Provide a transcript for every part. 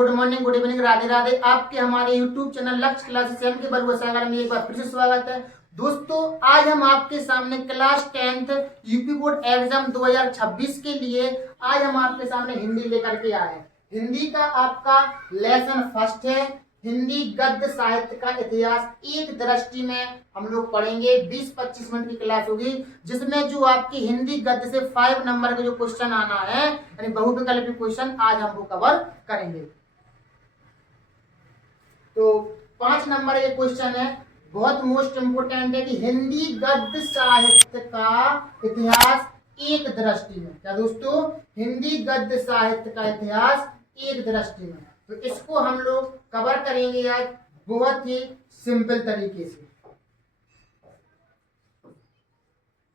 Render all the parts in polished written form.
Good morning, good evening, Radhe Radhe. आपके हमारे YouTube channel लक्ष्य क्लासेस के बलुआ सागर में एक बार फिर से स्वागत है। दोस्तों, आज हम आपके सामने class 10th UP board exam 2026 के लिए आज हम आपके सामने हिंदी लेकर के आए हैं। हिंदी का आपका लेसन फर्स्ट है, हिंदी गद्य साहित्य का इतिहास एक दृष्टि में हम लोग पढ़ेंगे। 20-25 मिनट की क्लास होगी, जिसमें जो आपकी हिंदी गद्य से 5 नंबर का जो क्वेश्चन आना है, यानी बहुविकल्पी क्वेश्चन आज हम वो कवर करेंगे। तो 5 नंबर ये क्वेश्चन है, बहुत मोस्ट इंपोर्टेंट है कि हिंदी गद्य साहित्य का इतिहास एक दृष्टि में। क्या दोस्तों? हिंदी गद्य साहित्य का इतिहास एक दृष्टि में। तो इसको हम लोग कवर करेंगे आज बहुत ही सिंपल तरीके से,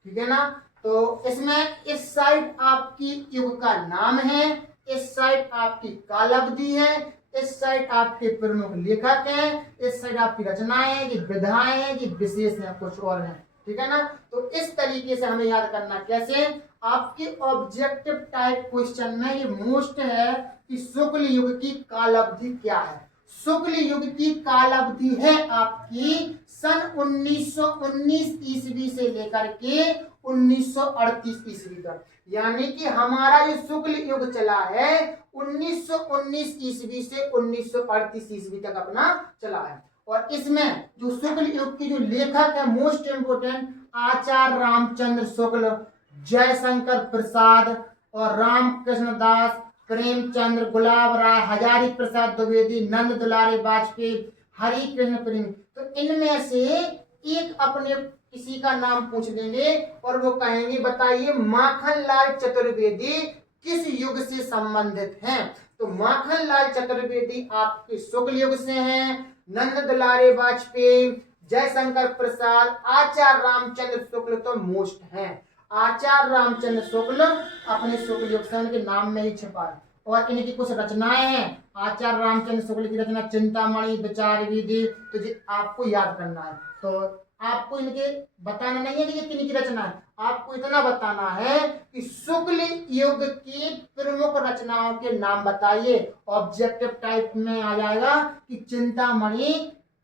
ठीक है ना। तो इसमें इस साइड आपकी युग का नाम है, इस साइड आपकी काल अवधि है, इस साइड आपके प्रमुख लेखक हैं, इस साइड आपकी रचनाएं हैं, कि विधाएं हैं, कि विशेष हैं, कुछ और हैं, ठीक है ना। तो इस तरीके से हमें याद करना कैसे, आपके ऑब्जेक्टिव टाइप क्वेश्चन में ये मोस्ट है कि शुक्ल युग की काल अवधि क्या है। शुक्ल युग की काल अवधि है आपकी सन 1919 ईस्वी से लेकर के 1938 ईस्वी तक। यानी कि हमारा जो शुक्ल युग चला है 1919 ईस्वी से 1938 ईस्वी तक अपना चला है। और इसमें जो शुक्ल युग की जो लेखक है मोस्ट इंपोर्टेंट, आचार्य रामचंद्र शुक्ल, जयशंकर प्रसाद और रामकृष्ण दास, प्रेमचंद्र, गुलाब राय, हजारी प्रसाद द्विवेदी, नंद दुलारे वाजपेयी, हरि कृष्ण प्रेमी। तो इनमें से एक अपने किसी का नाम पूछ लेंगे और वो कहेंगे बताइए माखनलाल चतुर्वेदी किस युग से संबंधित हैं। तो माखनलाल चतुर्वेदी आपके शुक्ल युग से हैं, नंद दुलारे वाजपेयी, जयशंकर प्रसाद, आचार्य रामचंद्र शुक्ल तो मोस्ट हैं। आचार्य रामचंद्र शुक्ल अपने शुक्ल युग से उनके नाम में ही छिपा है। और इनकी कुछ रचनाएं हैं। आचार्य रामचंद्र शुक्ल की रचना चिंतामणि, विचार विधि, तो आपको याद करना है। तो आपको इनके बताना नहीं है कि ये किन की रचना है, आपको इतना बताना है कि शुक्ल युग की प्रमुख रचनाओं के नाम बताइए। ऑब्जेक्टिव टाइप में आ जाएगा कि चिंतामणि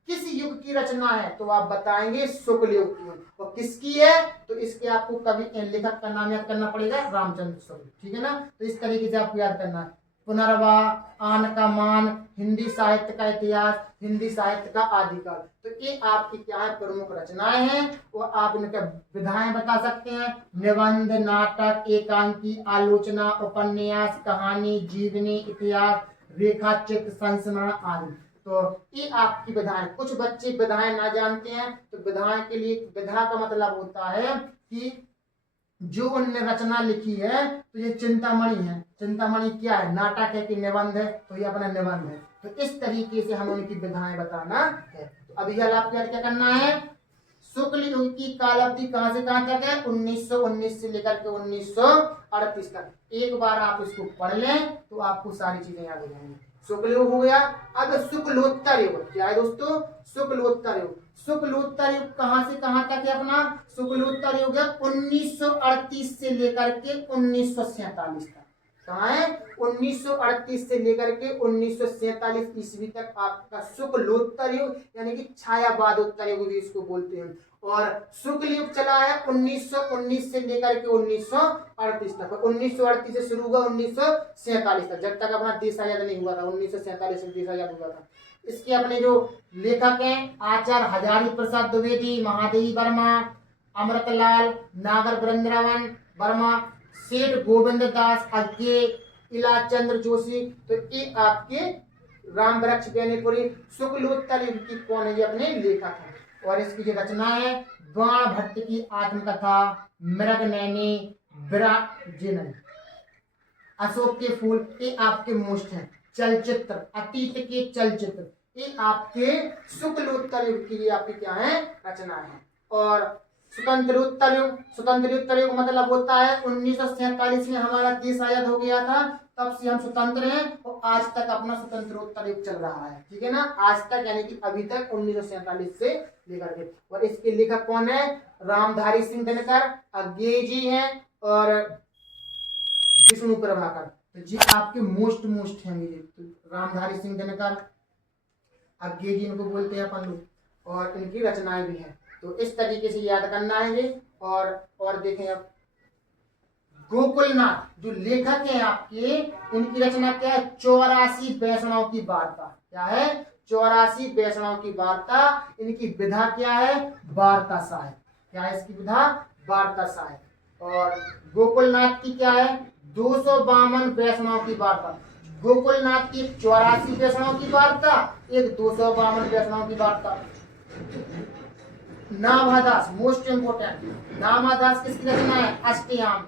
किस युग की रचना है, तो आप बताएंगे शुक्ल युग की। और किसकी है, तो इसके आपको कवि लेखक का नाम याद करना पड़ेगा, रामचंद्र शुक्ल, ठीक है ना। तो इस तरीके से आपको याद करना है। पुनर्वाह, आन का मान, हिंदी साहित्य का इतिहास, हिंदी साहित्य का आदिकाल, तो ये आपकी क्या है प्रमुख रचनाएं हैं। और आप इनके विधाएं बता सकते हैं, निबंध, नाटक, एकांकी, आलोचना, उपन्यास, कहानी, जीवनी, इतिहास, रेखा चित्र, संस्मरण आदि। तो ये आपकी विधाएं। कुछ बच्चे विधाएं ना जानते हैं, तो विधाएं के लिए विधा का मतलब होता है कि जो उनने रचना लिखी है। तो ये चिंतामणि है, चिंतामणि क्या है, नाटक है कि निबंध है, तो ये अपना निबंध है। तो इस तरीके से हमें उनकी विधाएं बताना है। तो अभी आपको याद क्या करना है, शुक्ल युग की काल अवधि कहां से कहां तक है, 1919 से लेकर के 1938 तक। एक बार आप इसको पढ़ लें तो आपको सारी चीजें याद हो जाएंगी। शुक्ल युग हो गया। अब शुक्लोत्तर युग क्या है दोस्तों, शुक्लोत्तर युग। शुक्लोत्तर युग कहां से कहां तक है अपना, शुक्लोत्तर युग है 1938 से लेकर के 1947 तक। कहाँ है, 1938 से लेकर के 1947 ईस्वी तक आपका शुक्लोत्तर युग, यानी कि छायावादोत्तर युग भी इसको बोलते हैं। और शुक्ल युग चला है 1919 से लेकर के 1938 तक। 1938 से शुरू हुआ 1947 तक, जब तक अपना देश आजाद नहीं हुआ था। 1947 में देश आजाद हुआ था। इसके अपने जो लेखक हैं, आचार्य हजारी प्रसाद द्विवेदी, महादेवी वर्मा, अमृतलाल, नागर वृंदावन वर्मा, सेठ गोविंद दास अज्ञे, इलाचंद्र जोशी। तो ये आपके राम वृक्ष बेनीपुरी शुक्लोत्तर युग की कौन है, ये अपने लेखक है। और इसकी जो रचना है, बाण भट्ट की आत्मकथा, मृगनयनी, विराजिन, अशोक के फूल, ये आपके मोस्ट हैं। चलचित्र, अतीत के चलचित्र, ये आपके शुक्लोत्तर युग की आपकी क्या है रचना है। और स्वतंत्रोत्तर युग, स्वतंत्रोत्तर युग मतलब होता है 1947 में हमारा देश आजाद हो गया था, तब से हम स्वतंत्र हैं और आज तक अपना स्वतंत्रोत्तर युग चल रहा है, ठीक है ना। आज तक यानी कि अभी तक 1947 से लेकर के। और इसके लेखक कौन है, रामधारी सिंह दिनकर, अज्ञे जी हैं और विष्णु प्रभाकर। तो जी आपके मोस्ट हैं ये। तो रामधारी सिंह दिनकर, अज्ञे जी इनको बोलते हैं अपन लोग, और इनकी रचनाएं भी हैं। तो इस तरीके से याद करना है ये। और देखें अब गोकुलनाथ जो लेखक हैं आपके, इनकी रचना क्या है? 84 वैष्णव की वार्ता। क्या है? 84 वैष्णव की वार्ता। इनकी विधा क्या है? वार्ता साहिब। क्या है इसकी विधा? वार्ता साहिब। और गोकुलनाथ की क्या है? 252 वैष्णव की वार्ता। गोकुलनाथ की 84 वैष्णव की वार्ता, एक 252 वैष्णव की वार्ता। Nabhadas most important. नाभादास किसकी रचना है? अष्टयाम।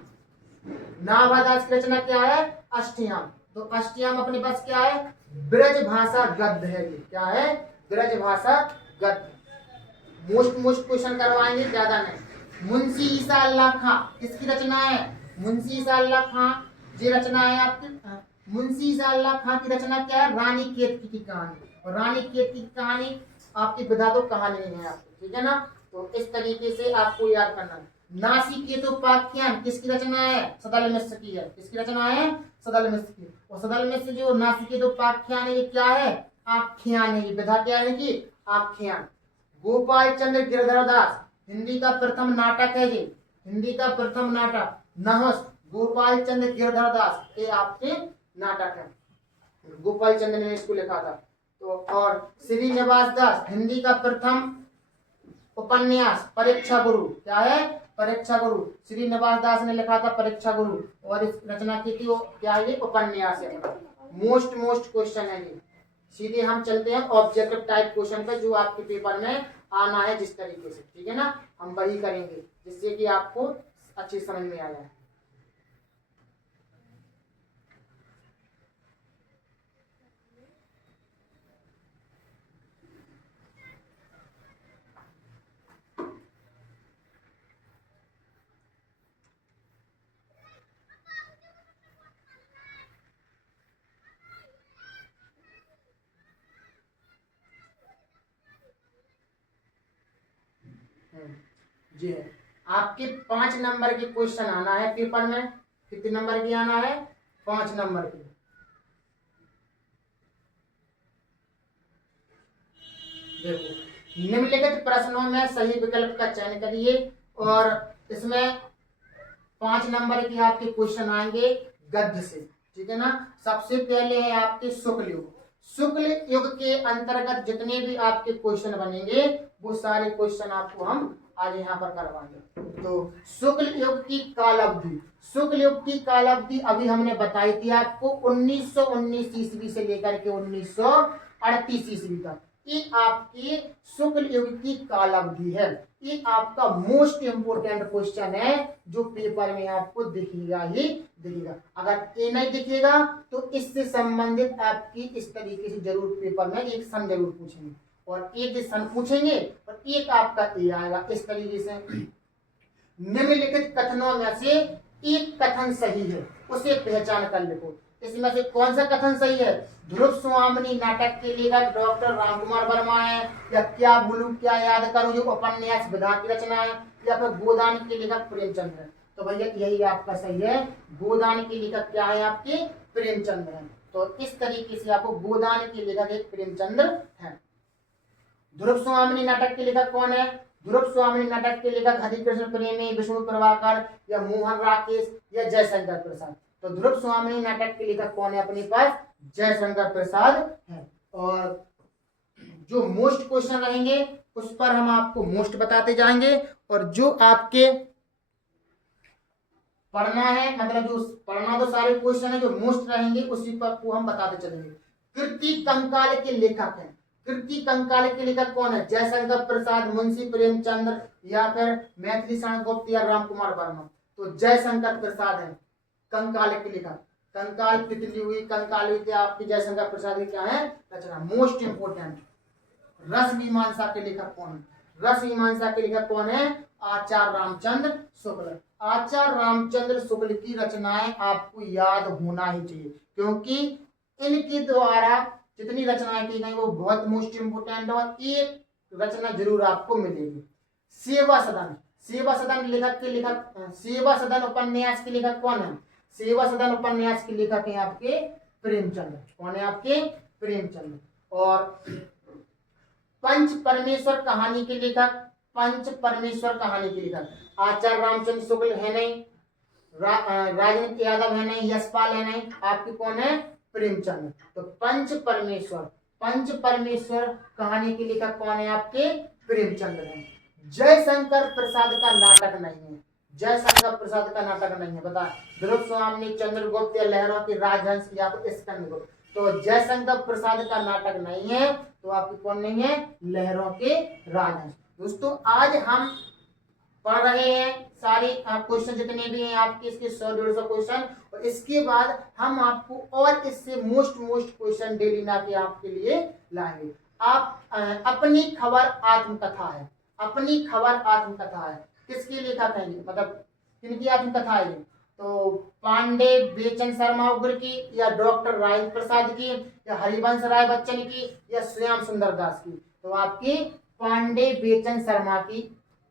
नाभादास की रचना क्या है? अष्टयाम। तो अष्टयाम अपने पास क्या है? ब्रज भाषा गद्य है ये। क्या है? ब्रज भाषा गद्य। मोस्ट क्वेश्चन करवाएंगे, ज्यादा नहीं। मुंशी ईसा अल्लाह खां किसकी रचना है? मुंशी ईसा अल्लाह खां ये रचना है आपकी। मुंशी ईसा अल्लाह खां की रचना क्या है? रानी केतकी की कहानी। और रानी केतकी की कहानी आपकी विधा तो कहानी नहीं है आपकी, ठीक है ना। तो इस तरीके से आपको याद करना है। नासिकेतोपाख्यान किसकी रचना है? सदल मिश्र की है। किसकी रचना है? सदल मिश्र की। और सदल मिश्र जो नासिकेतोपाख्यान है ये क्या है? आख्यान है। ये विधा क्या है कि आख्यान। गोपाल चंद्र गिरधर दास हिंदी का प्रथम नाटक है ये। हिंदी का प्रथम नाटक नहस गोपाल चंद्र गिरधर दास, ये आपके नाटक है। गोपाल चंद्र ने इसको लिखा था। तो और श्रीनिवास दास हिंदी का प्रथम उपन्यास परीक्षा गुरु। क्या है? परीक्षा गुरु। श्रीनिवास दास ने लिखा था परीक्षा गुरु। और इस रचना की थी वो क्या है? ये उपन्यास है। मोस्ट क्वेश्चन है ये। सीधे हम चलते हैं ऑब्जेक्टिव टाइप क्वेश्चन पे, जो आपके पेपर में आना है जिस तरीके से, ठीक है ना। हम वही करेंगे जिससे कि आपको अच्छी समझ में आ जाए। जी है। आपके 5 नंबर के क्वेश्चन आना है पेपर में। कितने नंबर की आना है? 5 नंबर की। देखो, निम्नलिखित प्रश्नों में सही विकल्प का चयन करिए। और इसमें 5 नंबर के आपके क्वेश्चन आएंगे गद्य से, ठीक है ना। सबसे पहले है आपके शुक्ल युग। शुक्ल युग के अंतर्गत जितने भी आपके क्वेश्चन बनेंगे वो सारे क्वेश्चन आपको हम आज यहाँ पर करवाएंगे। तो शुक्ल युग की काल अवधि। शुक्ल युग की काल अवधि अभी हमने बताई थी आपको 1919 ईस्वी से लेकर के 1938 ईस्वी तक। ये आपकी शुक्ल युग की काल अवधि है। ये आपका मोस्ट इंपोर्टेंट क्वेश्चन है जो पेपर में आपको दिखेगा ही दिखेगा। अगर ये नहीं दिखेगा तो इससे संबंधित आपकी इस तरीके से जरूर पेपर में एक सन जरूर पूछेंगे, और एक सन पूछेंगे और एक आपका ए आएगा इस तरीके से। निम्नलिखित कथनों में से एक कथन सही है, उसे पहचान कर लिखो। इसमें से कौन सा कथन सही है? ध्रुव स्वामिनी नाटक के लेखक डॉक्टर रामकुमार वर्मा है, या क्या भूलू क्या याद करूं जो उपन्यास विधा की रचना है, या फिर गोदान के लेखक प्रेमचंद है। तो भैया यही आपका सही है। गोदान के लेखक क्या है? आपके प्रेमचंद है। तो इस तरीके से आपको गोदान के लेखक एक प्रेमचंद है। ध्रुव स्वामिनी नाटक के लेखक कौन है? ध्रुव स्वामिनी नाटक के लेखक हरिकृष्ण प्रेमी, विष्णु प्रभाकर, या मोहन राकेश, या जयशंकर प्रसाद। तो ध्रुव स्वामिनी नाटक के लेखक कौन है अपने पास? जयशंकर प्रसाद है। और जो मोस्ट क्वेश्चन रहेंगे उस पर हम आपको मोस्ट बताते जाएंगे, और जो आपके पढ़ना है, मतलब जो पढ़ना तो सारे क्वेश्चन है, जो मोस्ट रहेंगे उसी पर को हम बताते चलेंगे। कृति कंकाल के लेखक हैं। कृति कंकाल के लेखक कौन है? जयशंकर प्रसाद, मुंशी प्रेमचंद्र, या फिर मैथिली शरण गुप्त, या रामकुमार वर्मा। तो जयशंकर प्रसाद है कंकाल के लेखक। कंकाल तितली हुई, कंकाल हुई, आपकी जयशंकर प्रसाद की क्या है रचना। Most important. रस मीमांसा के लेखक कौन है? रस मीमांसा के लेखक कौन है? आचार्य रामचंद्र शुक्ल। आचार्य रामचंद्र शुक्ल की रचनाएं आपको याद होना ही चाहिए, क्योंकि इनके द्वारा जितनी रचनाएं की गई वो बहुत मोस्ट इंपोर्टेंट है, और एक रचना जरूर आपको मिलेगी। सेवा सदन। सेवा सदन लेखक के लेखक सेवा सदन उपन्यास के लेखक कौन है? सेवा सदन उपन्यास के लेखक हैं आपके प्रेमचंद। कौन है आपके? प्रेमचंद। और पंच परमेश्वर कहानी के लेखक, पंच परमेश्वर कहानी के लेखक आचार्य रामचंद्र शुक्ल है नहीं, राजेंद्र यादव है नहीं, यशपाल है नहीं, आपके कौन है? प्रेमचंद। तो पंच परमेश्वर कहानी के लेखक कौन है आपके? प्रेमचंद है। जयशंकर प्रसाद का नाटक नहीं है, जयशंकर प्रसाद का नाटक नहीं है, बता ध्रुव स्वामी, चंद्रगुप्त या लहरों के राजहंस या स्कंदगुप्त। तो जयशंकर प्रसाद का नाटक नहीं है, तो आपकी कौन नहीं है? लहरों के राजहंस। दोस्तों आज हम पढ़ रहे हैं सारे क्वेश्चन जितने भी हैं आपके, इसके 100-150 क्वेश्चन, और इसके बाद हम आपको और इससे मोस्ट क्वेश्चन डेली ना के आपके लिए लाएंगे। आप अपनी खबर आत्मकथा है, अपनी खबर आत्मकथा है, किसके लेखक है ये, मतलब किनकी आत्मकथा है ये? तो पांडे बेचन शर्मा उग्र की, या डॉक्टर राजेंद्र प्रसाद की, या हरिवंश राय बच्चन की, या श्याम सुंदर दास की? तो आपकी पांडे बेचन शर्मा की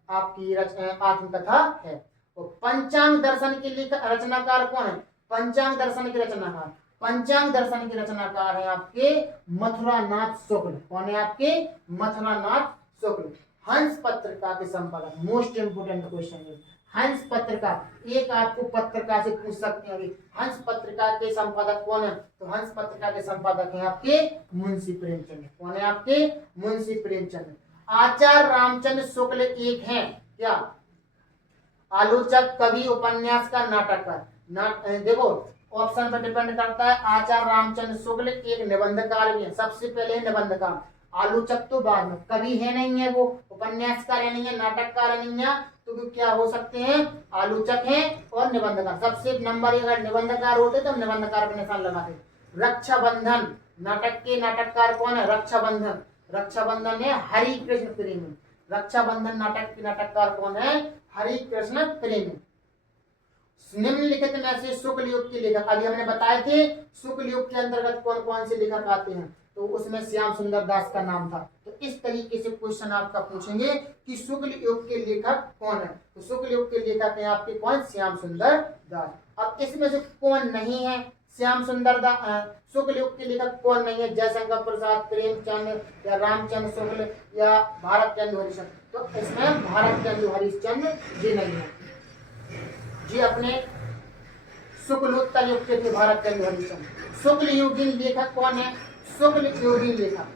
आपकी आत्मकथा है। तो पंचांग दर्शन के लिए रचनाकार कौन है? पंचांग दर्शन के रचनाकार, पंचांग दर्शन के रचनाकार है आपके मथुरानाथ शुक्ल। कौन है आपके? मथुरानाथ शुक्ल। हंस पत्रिका के संपादक, मोस्ट इंपोर्टेंट क्वेश्चन है, हंस पत्रिका, एक आपको पत्रिका से पूछ सकते हैं, हंस पत्रिका के संपादक कौन है? तो हंस पत्रिका के संपादक हैं आपके मुंशी प्रेमचंद। कौन है आपके? मुंशी प्रेमचंद। आचार्य रामचंद्र शुक्ल एक हैं क्या? आलोचक, कवि, उपन्यास का नाटककार। देखो ऑप्शन पर डिपेंड करता है। आचार्य रामचंद्र शुक्ल एक निबंधकार भी है, सबसे पहले निबंधकार, आलोचक तो बाद में, कवि है नहीं है वो, उपन्यासकार है नहीं है, नाटककार है नहीं है, तो क्या हो सकते हैं? आलोचक हैं और निबंधकार। सबसे नंबर एक, अगर निबंधकार होते तो निबंधकार पर निशान लगाते। रक्षाबंधन नाटक के नाटककार कौन है? रक्षाबंधन, रक्षाबंधन है हरि कृष्ण प्रेमी। रक्षाबंधन नाटक के नाटककार कौन है? हरि कृष्ण प्रेमी। निम्नलिखित में से शुक्ल युग के लेखक, अभी हमने बताए थे शुक्ल युग के अंतर्गत कौन कौन से लेखक आते हैं, तो उसमें श्याम सुंदर दास का नाम था। तो इस तरीके से क्वेश्चन आपका पूछेंगे कि शुक्ल युग के लेखक कौन है, तो शुक्ल युग के लेखक हैं आपके कौन? श्याम सुंदर दास। अब इसमें से कौन नहीं है श्याम सुंदर दास? शुक्ल युग के लेखक कौन नहीं है? जयशंकर प्रसाद, प्रेमचंद, या रामचंद्र शुक्ल, या भारत चंद्र हरिश्चंद्र? तो इसमें भारत चंद्र हरिश्चंद्र जी नहीं है जी, अपने शुक्लोत्तर युग के थे भारत चंद्र हरिश्चंद्र। शुक्ल युगीन लेखक कौन है? शुक्ल योगी लेखक,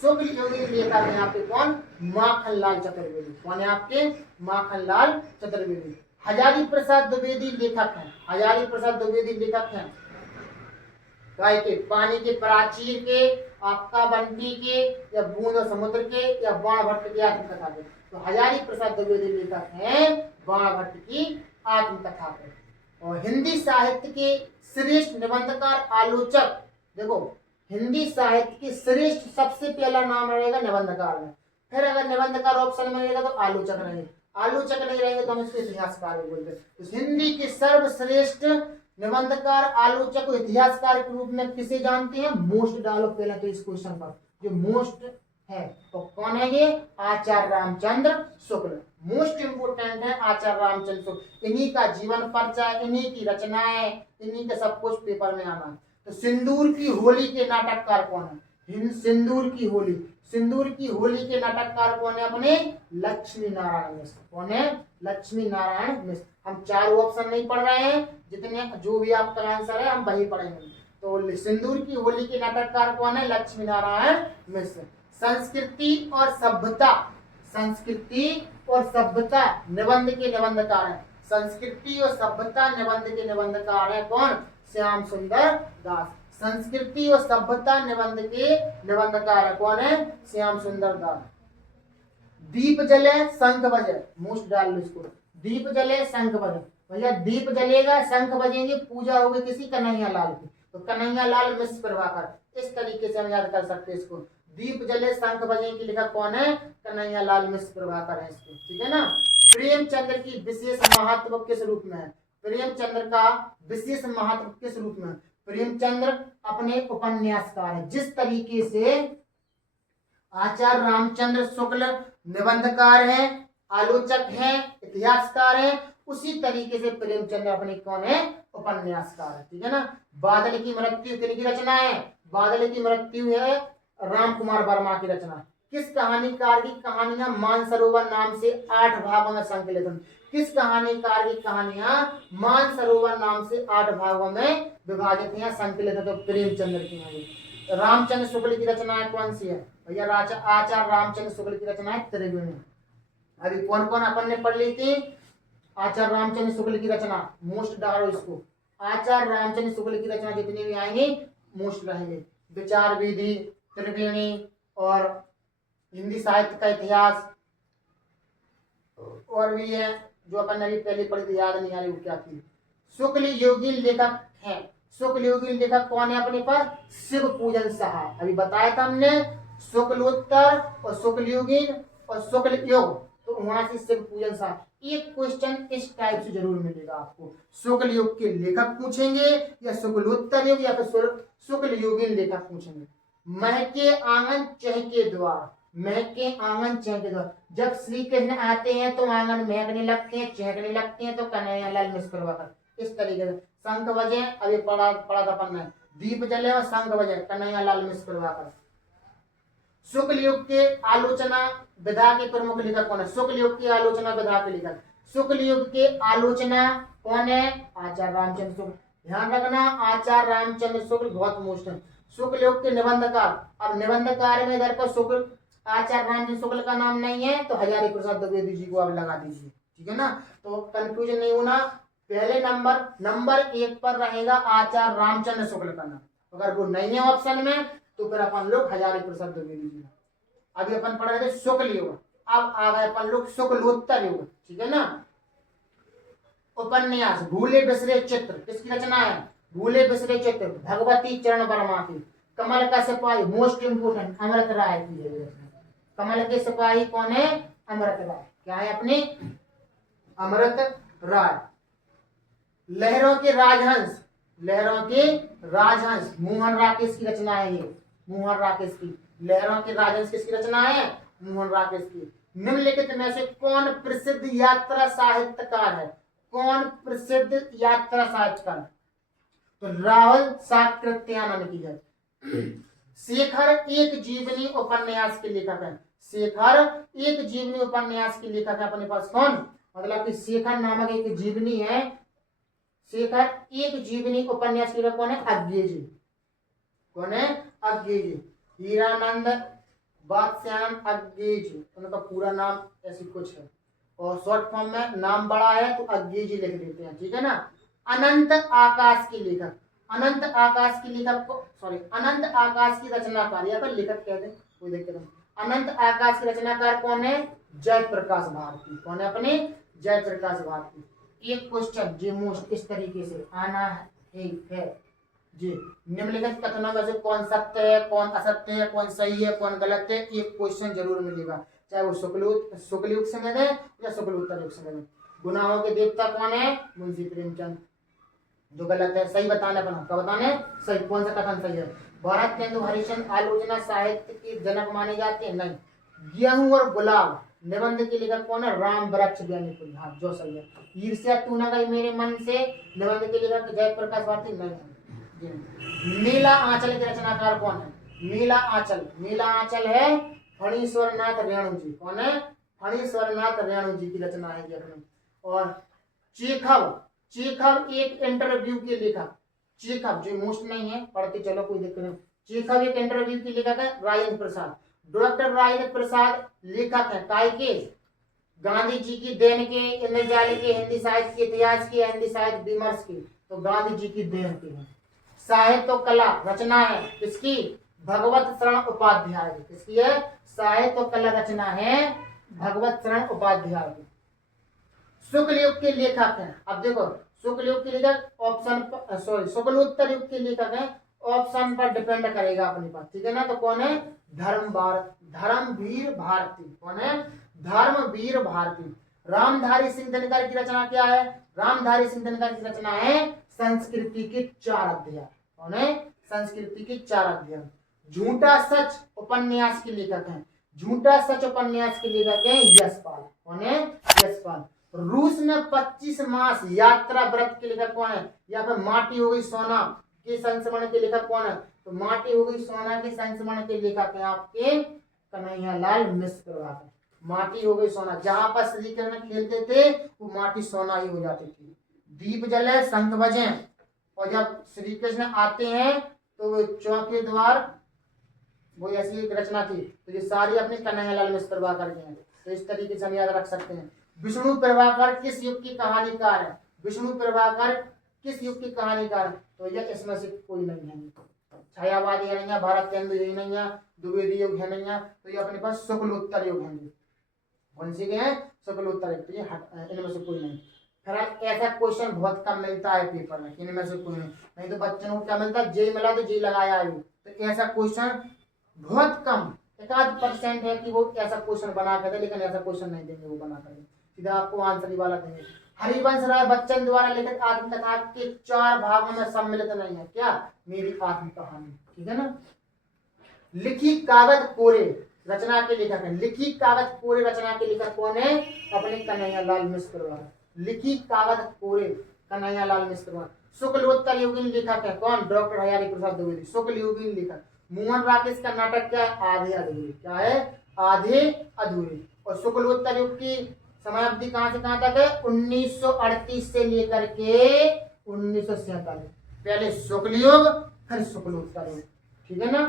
शुक्ल योगी लेखक है आपके कौन? माखनलाल चतुर्वेदी। कौन है आपके? माखनलाल चतुर्वेदी। हजारी प्रसाद द्विवेदी लेखक हैं, हजारी प्रसाद द्विवेदी लेखक हैं काय के? पानी के प्राचीर के, आपका बंटी के, या बूंद और समुद्र के, या बाणभट्ट की आत्मकथा के? तो हजारी प्रसाद द्विवेदी लेखक हैं बाणभट्ट की आत्मकथा के। और हिंदी साहित्य के श्रेष्ठ निबंधकार, आलोचक, देखो हिंदी साहित्य की श्रेष्ठ सबसे पहला नाम रहेगा निबंधकार में, फिर अगर निबंधकार ऑप्शन में रहेगा तो आलोचक रहेंगे, आलोचक नहीं रहेंगे तो हम इसको इतिहासकार बोलते हैं। तो हिंदी के सर्वश्रेष्ठ निबंधकार, आलोचक और इतिहासकार के रूप में किसे जानते हैं? मोस्ट डालो पहले तो इस क्वेश्चन पर, जो मोस्ट है तो कौन है ये? आचार्य रामचंद्र शुक्ल। मोस्ट इंपोर्टेंट है आचार्य रामचंद्र शुक्ल, इन्हीं का जीवन परिचय, इन्हीं की रचनाएं, इन्हीं का सब कुछ पेपर में आना। तो सिंदूर की होली के नाटककार कौन है? सिंदूर की होली, सिंदूर की होली के नाटककार कौन है? अपने लक्ष्मी नारायण मिश्र। कौन है? लक्ष्मी नारायण मिश्र। हम चारों ऑप्शन नहीं पढ़ रहे हैं, जितने जो भी आपका आंसर है हम वही पढ़ेंगे। तो सिंदूर की होली के नाटककार कौन है? लक्ष्मी नारायण मिश्र। संस्कृति और सभ्यता, संस्कृति और सभ्यता निबंध के निबंधकार हैं, संस्कृति और सभ्यता निबंध के निबंधकार है कौन? श्याम सुंदर दास। संस्कृति और सभ्यता निबंध के निबंधकार है कौन है? श्याम सुंदर दास। दीप जले शंख बजे, मोस्ट डाल लो इसको, दीप जले शंख बजे, भैया दीप जलेगा शंख बजेंगे, पूजा होगी किसी? कन्हैया लाल की। तो कन्हैया लाल मिश्र प्रभाकर, इस तरीके से हम याद कर सकते हैं इसको। दीप जले शंख बजेंगे की लेखक कौन है? कन्हैया लाल मिश्र प्रभाकर है इसको, ठीक है ना। प्रेमचंद्र की विशेष महत्व किस रूप में है? प्रेमचंद्र का विशेष महत्व किस रूप में? प्रेमचंद्र अपने उपन्यासकार है, जिस तरीके से आचार्य रामचंद्र शुक्ल निबंधकार हैं, आलोचक हैं, इतिहासकार हैं, उसी तरीके से प्रेमचंद अपने कौन है, उपन्यासकार है, ठीक है ना। बादल की मृत्यु किनकी रचना है, बादल की मृत्यु है राम कुमार वर्मा की रचना। किस कहानीकार की कहानियां मानसरोवर नाम से 8 भागों में संकलित हैं, किस कहानीकार की कहानियां मानसरोवर नाम से 8 भागों में विभाजित हैं, संकलित है, तो प्रेमचंद्र की है। रामचंद्र शुक्ल की रचना कौन सी है भैया, आचार्य रामचंद्र शुक्ल की रचना है त्रिवेणी। अभी कौन कौन अपन ने पढ़ ली थी, आचार्य रामचंद्र शुक्ल की रचना, मोस्ट डालो इसको, आचार्य रामचंद्र शुक्ल की रचना जितनी भी आएंगी मोस्ट रहेंगे। विचार विधि, त्रिवेणी, और हिंदी साहित्य का इतिहास, और भी है जो अपन ने अभी पहले पढ़ी थी, याद नहीं आ रही वो क्या थी। शुक्ल युगीन लेखक है, शुक्ल युगीन लेखक कौन है अपने पास, शिव पूजन साहा, अभी बताया था हमने, शुक्लोत्तर और शुक्ल युगीन और शुक्ल युग, तो वहां से शिव पूजन साहा। एक क्वेश्चन इस टाइप से जरूर मिलेगा आपको, शुक्ल युग के लेखक पूछेंगे या शुक्लोत्तर युग या फिर शुक्ल युगीन लेखक पूछेंगे। महके आंगन चहके द्वार, महके आंगन चहके द्वार, जब श्री कृष्ण आते हैं तो आंगन महकने लगते हैं, चहकने लगते हैं, तो कन्हैयालाल मुस्कुराकर, इस तरीके से शंख बजे, अभी पढ़ा था अपन ने, दीप जले और शंख बजे, कन्हैयालाल मुस्कुराकर। शुक्ल युग के आलोचना विधा के प्रमुख लेखक कौन है, शुक्ल युग की आलोचना विधा के लेखक, शुक्ल युग के आलोचना कौन है, आचार्य रामचंद्र शुक्ल, ध्यान रखना आचार्य रामचंद्र शुक्ल बहुत मोस्ट है। शुक्ल युग के निबंधकार, अब निबंधकार में इधर पर शुक्ल आचार्य रामचंद्र शुक्ल का नाम नहीं है तो हजारी प्रसाद द्विवेदी जी को आप लगा दीजिए, ठीक है ना, तो कंफ्यूजन नहीं होना। पहले नंबर 1 पर रहेगा आचार्य रामचंद्र शुक्ल का नाम, अगर वो नहीं है ऑप्शन में तो फिर अपन लोग हजारी प्रसाद द्विवेदी जी। अभी अपन पढ़ रहे थे शुक्ल युग, अब आ गए अपन लोग शुक्लोत्तर युग, ठीक है ना। उपन्यास भूले बिसरे चित्र किसकी रचना है, भूले बिसरे चित्र भगवती चरण वर्मा की। कमल का सिपाही मोस्ट इंपोर्टेंट अमृत राय की है, कमल के सिपाही कौन है, अमृत राय, क्या है अपने अमृत राय। लहरों के राजहंस, लहरों के राजहंस मोहन राकेश की रचना है ये, मोहन राकेश की, लहरों के राजहंस किसकी रचना है, मोहन राकेश की। निम्नलिखित में से कौन प्रसिद्ध यात्रा साहित्यकार है, कौन प्रसिद्ध यात्रा साहित्यकार, तो राहुल साकृत्यानंद की है। शेखर एक जीवनी उपन्यास के लेखक है, शेखर एक जीवनी उपन्यास के लेखक है अपने पास कौन, मतलब कि शेखर नामक एक जीवनी है, शेखर एक जीवनी उपन्यास के लेखक कौन है, अज्ञे जी, कौन है, अज्ञे जी, हीरानंद बादशाहन अज्ञे जी, उनका पूरा नाम ऐसी कुछ है, और शॉर्ट फॉर्म में नाम बड़ा है तो अज्ञे जी लिख देते हैं, ठीक है ना। अनंत आकाश के लेखक, अनंत आकाश की लेखक को अनंत आकाश की रचनाकार या फिर लेखक कहते हैं, कोई दिक्कत नहीं। अनंत आकाश की रचनाकार कौन है, जयप्रकाश भारती, कौन है अपने, जयप्रकाश भारती। एक क्वेश्चन जी मोस्ट इस तरीके से आना है जी, निम्नलिखित कथनों में से कौन सत्य है, कौन असत्य है, कौन सही है, कौन गलत है, एक क्वेश्चन जरूर मिलेगा, चाहे वो शुक्ल युग से मिले या शुक्लोत्तर युग से मिले। गुनाहों के देवता कौन है, मुंशी प्रेमचंद, जो गलत है सही बताना बना, क्या बताने सही, कौन सा कथन सही है। भरत केंदु हरिश्चंद्र आलोचना साहित्य के जनक माने जाते हैं, नहीं। गेहूं और गुलाब निबंध के लेखक कौन है, राम वृक्ष ज्ञानीपुरी, हाँ जो सही है। ईर्ष्या तू न गई मेरे मन से निबंध के लेखक जयप्रकाश भारती, नहीं। नीला आंचल के रचनाकार कौन है, नीला आंचल, नीला आंचल है फणीश्वरनाथ रेणु जी, कौन है, फणीश्वरनाथ रेणु जी की रचना है ये अपनी। और चेखव, चेखव एक इंटरव्यू के लेखक, चेखव जो मोस्ट नहीं है पढ़ते चलो कोई दिक्कत नहीं, चेखव एक इंटरव्यू के लेखक है राजेंद्र प्रसाद, डॉक्टर राजेंद्र प्रसाद लेखक है काय के, गांधी जी की देन के, इंद्रजाल के, हिंदी साहित्य के इतिहास के, हिंदी साहित्य विमर्श के, तो गांधी जी की देन के हैं। साहित्य कला रचना है किसकी, भगवत शरण उपाध्याय, किसकी है, साहित्य कला रचना है भगवत शरण उपाध्याय की। शुक्ल युग के लेखक हैं, अब देखो शुक्ल युग के लेखक ऑप्शन शुक्लोत्तर युग के लेखक हैं, ऑप्शन पर डिपेंड करेगा अपने पास, ठीक है ना। तो कौन है, धर्मवीर भारती, कौन है, धर्मवीर भारती। रामधारी सिंह दिनकर की रचना क्या है, रामधारी सिंह दिनकर की रचना है संस्कृति के 4 अध्याय, कौन है, संस्कृति के 4 अध्याय। झूठा सच उपन्यास के लेखक हैं, झूठा सच उपन्यास के लेखक हैं यशपाल, कौन है, यशपाल। रूस में 25 मास यात्रा व्रत के लेखक कौन है? यहाँ पे माटी हो गई सोना के संस्मरण के लेखक कौन है? तो माटी हो गई सोना के संस्मरण के लेखक है आपके कन्हैयालाल मिश्र प्रभाकर। माटी हो गई सोना, जहां पर श्री कृष्ण खेलते थे वो माटी सोना ही हो जाती थी। दीप जले शंख बजे, और जब श्री कृष्ण आते हैं तो वो चौके द्वार, वो ऐसी एक रचना थी। तो ये सारी अपने कन्हैयालाल मिश्र प्रभाकर के हैं। तो इस तरीके से हम याद रख सकते हैं। विष्णु प्रभाकर किस युग की कहानीकार है? विष्णु प्रभाकर किस युग की कहानीकार है? तो यह इसमें से कोई नहीं है। छायावादी है नहीं है, भारत केंद्र यही नहीं है, द्विवेदी युग है नहीं है, तो ये अपने पास शुक्लोत्तर युग है। कौन सी के हैं? शुक्लोत्तर युग। तो ये इनमें से कोई नहीं। फिर ऐसा क्वेश्चन बहुत कम मिलता है पेपर में, इनमें से कोई नहीं तो बच्चों को क्या मिलता है? जे मिला तो जे लगाया आयु। तो ऐसा क्वेश्चन बहुत कम, 1% है कि वो ऐसा क्वेश्चन बना कर दे, लेकिन ऐसा क्वेश्चन नहीं देंगे वो बना कर, सीधा आपको आंसर ही वाला देंगे। हरिवंश राय बच्चन द्वारा लिखित आत्मकथा के 4 भागों में सम्मिलित नहीं है क्या? मेरी आत्मकहानी, ठीक है ना। लिखी कागज कोरे रचना के लेखक है। लिखी कागज कोरे रचना के लेखक कौन है? अपने कन्हैयालाल मिश्र प्रभाकर। लिखी कागज कोरे कन्हैयालाल मिश्र प्रभाकर। शुक्लोत्तर युगीन लेखक है कौन? डॉक्टर हजारी प्रसाद द्विवेदी, शुक्ल युगीन लेखक। मोहन राकेश का नाटक क्या है? आधे अधूरे। क्या है? आधे अधूरे। और शुक्लोत्तर युग की समयावधि कहां से कहां तक है? 1938 से लेकर के 1947। पहले शुक्ल युग फिर शुक्लोत्तर युग, ठीक है ना।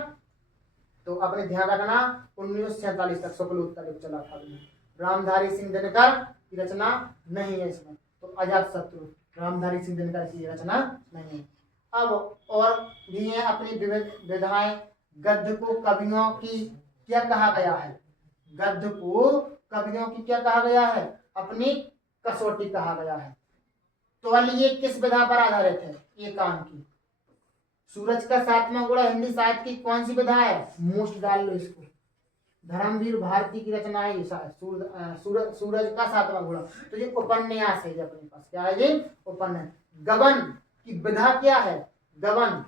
तो अपने ध्यान रखना 1947 तक शुक्लोत्तर युग चला था। रामधारी सिंह दिनकर की रचना नहीं है इसमें। तो अजात शत्रु, रामधारी सिंह दिनकर की रचना नहीं है। अब और भी है अपनी विविध विधाएं। गद्य को कवियों की क्या कहा गया है? गद्य को कवियों की क्या कहा गया है? अपनी कसौटी कहा गया है। तो ये किस विधा पर आधारित है? एकांक की। सूरज का 7वां गुणा हिंदी साहित्य की कौन सी विधा है? मोस्ट डाल लो इसको। धर्मवीर भारती की रचना है ये सूरज का 7वां गुणा। तो ये उपन्यास है अपने पास। क्या है ये? उपन्यास। गबन की विधा क्या है? गबन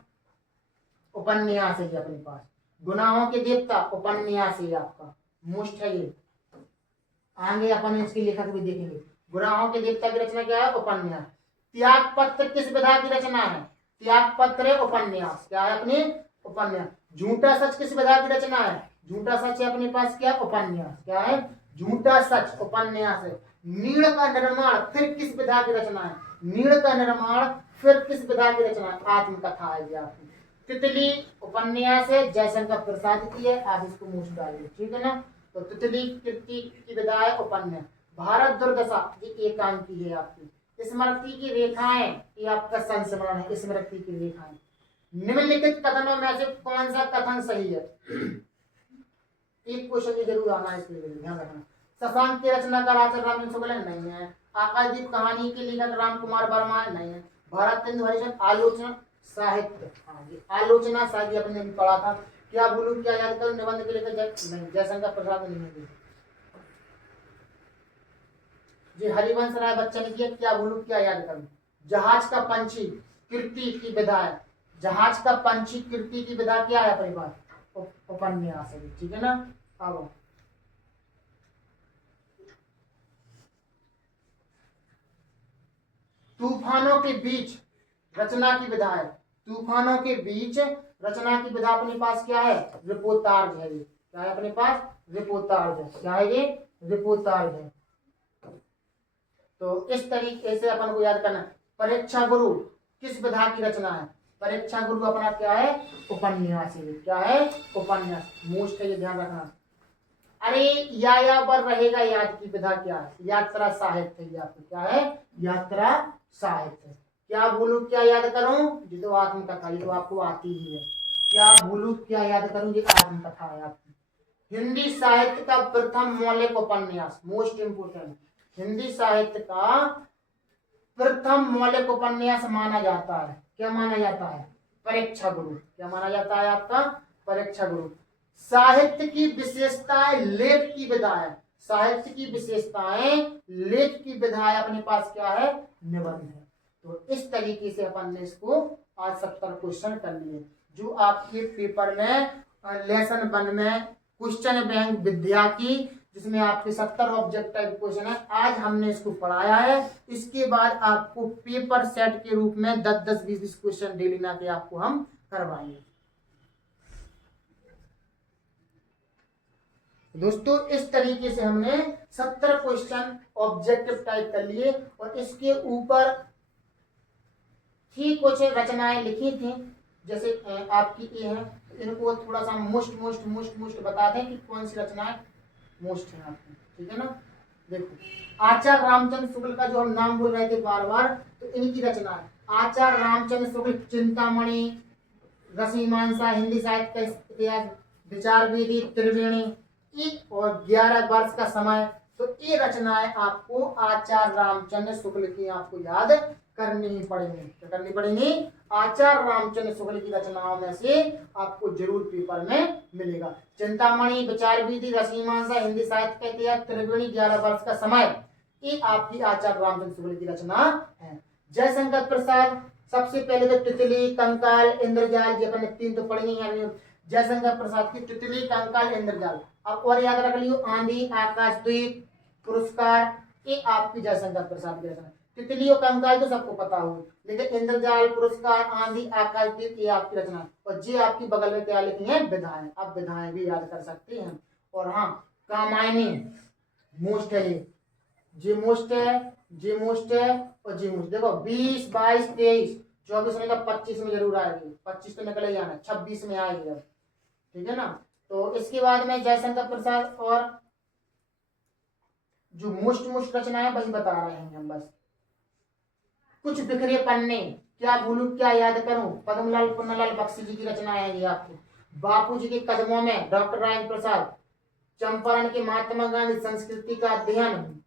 उपन्यास है ये अपने पास। गुनाहों के देवता उपन्यास है आपका, मोस्ट है ये। आगे अपन इसके लेखक भी देखेंगे। गुनाहों के देवता की रचना क्या है? उपन्यास। त्याग पत्र किस विधा की रचना है? त्याग पत्र उपन्यास। क्या है? अपने उपन्यास। झूठा सच किस विधा की रचना है? झूठा सच है अपने पास क्या? उपन्यास। क्या है? झूठा सच उपन्यास है। नीड़ का निर्माण फिर किस विधा की रचना है? नीड़ का निर्माण फिर किस विधा की रचना है? आत्मकथा है आपकी। तितली उपन्यास है, जयशंकर प्रसाद की है। आप इसको मुझ डालिए, ठीक है ना। तो तितली कृति की विधा है उपन्यास। भारत दुर्दशा ये एकांकी है आपकी। स्मृति की रेखाएं ये आपका संस्मरण है। स्मृति की रेखाएं। निम्नलिखित कथनों में से कौन सा कथन सही है? एक क्वेश्चन जरूर आना है, इसके लिए ध्यान रखना। शशांक की रचनाकार आचार्य रामचंद्र शुक्ल नहीं है। आकाशदीप कहानी के लेखक राम कुमार वर्मा नहीं है। भारतेंदु हरिश्चंद्र आलोचना साहित्य, आलोचना साहित्य अपने भी पढ़ा था। क्या बोलूं क्या याद करूं? निबंध के लेकर नहीं, जयशंकर प्रसाद नहीं है। जी हरिवंश राय बच्चन की क्या बोलूं क्या याद करूं? जहाज का पंछी कृति की विधा है। जहाज का पंछी कृति की विधा क्या है अपने पास? उपन्यास है, ठीक है ना। अब तूफानों के बीच रचना की विधा है। तूफानों के बीच रचना की विधा अपने पास क्या है? रिपोर्टार्ज है। क्या है अपने पास? रिपोर्टार्ज है। क्या है ये? रिपोर्टार्ज है। तो इस तरीके से अपन को याद करना। परीक्षा गुरु किस विधा की रचना है? परीक्षा गुरु अपना क्या है? उपन्यास है। क्या है? उपन्यास। मोस्ट है ये, ध्यान रखना। अरे या पर रहेगा याद की विधा क्या है? यात्रा साहित्य है आपको। क्या है? यात्रा साहित्य। क्या भूलू क्या याद करूं? ये तो आत्मकथा, ये तो आपको आती ही है। क्या भूलू क्या याद करूं? ये आत्मकथा है आपकी। हिंदी साहित्य का प्रथम मौलिक उपन्यास, मोस्ट इंपोर्टेंट। हिंदी साहित्य का प्रथम मौलिक उपन्यास माना जाता है। क्या माना जाता है? परीक्षा गुरु। क्या माना जाता है आपका? परीक्षा गुरु। साहित्य की विशेषताएं लेख की विधा है। साहित्य की विशेषताएं लेख की विधा है अपने पास क्या है? निबंध है। तो इस तरीके से अपन ने इसको आज 70 क्वेश्चन कर लिए, जो आपके पेपर में लेसन 1 में क्वेश्चन बैंक विद्या की जिसमें आपके 70 ऑब्जेक्ट टाइप क्वेश्चन है। आज हमने इसको पढ़ाया है। इसके बाद आपको पेपर सेट के रूप में 10-10, 20-20 क्वेश्चन डेली ना के आपको हम करवाएंगे। दोस्तों इस तरीके से हमने 70 क्वेश्चन ऑब्जेक्टिव टाइप कर लिए और इसके ऊपर ठीक कुछ रचनाएं लिखी थी। जैसे आपकी ये है, इनको थोड़ा सा मोस्ट बता दें कि कौन सी रचनाएं मोस्ट है आपकी, ठीक है ना। देखो आचार्य रामचंद्र शुक्ल का जो हम नाम बोल रहे थे बार बार, तो इनकी रचना है आचार्य रामचंद्र शुक्ल चिंतामणि, रसीमांसा, हिंदी साहित्य का इतिहास, विचार वेदी, त्रिवेणी और 11 वर्ष का समय। तो ये रचनाएं आपको आचार्य रामचंद्र शुक्ल की आपको याद करनी ही पड़ेंगी। क्या करनी पड़ेंगी? आचार्य रामचंद्र शुक्ल की रचनाओं में से आपको जरूर पेपर में मिलेगा। चिंतामणि, विचार विधि, रसीमांसा, हिंदी साहित्य का इतिहास, त्रिवेणी, 11 वर्ष का समय, ये आपकी आचार्य रामचंद्र शुक्ल की रचना है। जयशंकर प्रसाद, सबसे पहले तो तितली, कंकाल, इंद्रजाल, ये अपने 3 तो पढ़ेंगे हैं। जयशंकर प्रसाद की तितली, कंकाल, इंद्रजाल। अब और याद रख लियो, आंधी, आकाशद्वीप, पुरस्कार, ये आपकी जयशंकर प्रसाद की रचना। तितली और कंकाल तो सबको पता हो, लेकिन इंद्रजाल, पुरस्कार, आंधी, आकाशद्वीप, ये आपकी रचना। और ये आपकी बगल में क्या लिखी है? विधाएं। आप विधाएं भी याद कर सकते हैं। और हाँ, कामायनी मोस्ट है, ये मोस्ट है, जे मोस्ट है और जे मोस्ट। देखो 20, 22, 23, 24 में तो 25 में जरूर आएगी। 25 तो निकले जाना, 26 में आएगी अब, ठीक है ना। तो इसके बाद में जयशंकर प्रसाद और जो मोस्ट रचना है वही बता रहे हैं हम। बस कुछ बिखरे पन्ने, क्या भूलूं क्या याद करूं, पद्मलाल पुन्नालाल बख्शी जी की रचना है ये आपको। बापू जी के कदमों में, डॉक्टर राजेंद्र प्रसाद। चंपारण के महात्मा गांधी, संस्कृति का अध्ययन।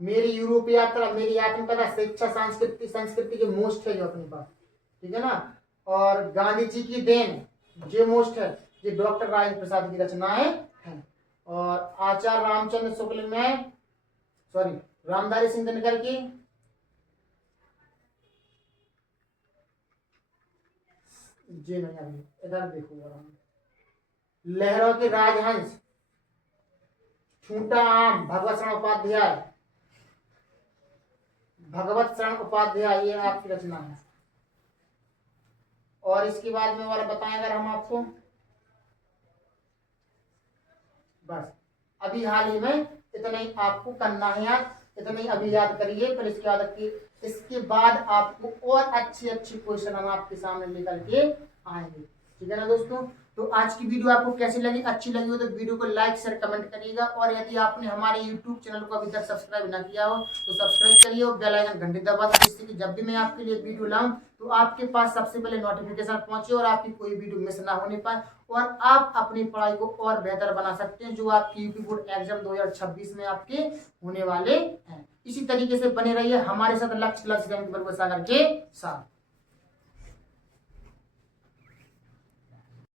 मेरी यूरोप यात्रा, मेरी आत्मकथा, शिक्षा, संस्कृति के मोस्ट है जो अपने पास, ठीक है ना। और गांधी जी की देन, जे मोस्ट है, ये डॉक्टर राजेंद्र प्रसाद की रचनाएं हैं। और आचार्य रामचंद्र शुक्ल में, सॉरी, रामधारी सिंह दिनकर की, जी नहीं, अभी इधर देखो, लहरों के राजहंस, छूटा आम, भगवत शरण उपाध्याय, ये आपकी रचना है। और इसके बाद में वाला बताएं अगर हम आपको, बस अभी हाल ही में इतना ही आपको करना है याद, इतना ही अभी याद करिए। फिर इसके बाद आपको और अच्छे क्वेश्चन हम आपके सामने लेकर के आएंगे, ठीक है ना दोस्तों। तो आज की वीडियो आपको कैसी लगी? अच्छी लगी हो तो वीडियो को लाइक शेयर कमेंट करिएगा। और यदि आपने हमारे यूट्यूब चैनल को अभी तक सब्सक्राइब ना किया हो तो सब्सक्राइब करिए और बेल आइकन घंटी दबा दीजिए, जिससे कि जब भी मैं आपके लिए वीडियो लाऊं तो आपके पास सबसे पहले नोटिफिकेशन पहुंचे और आपकी कोई वीडियो मिस ना होने पाए और आप अपनी पढ़ाई को और बेहतर बना सकते हैं, जो आपकी यूपी बोर्ड एग्जाम 2026 में आपके होने वाले हैं। इसी तरीके से बने रहिए हमारे साथ लक्ष्य सागर के साथ।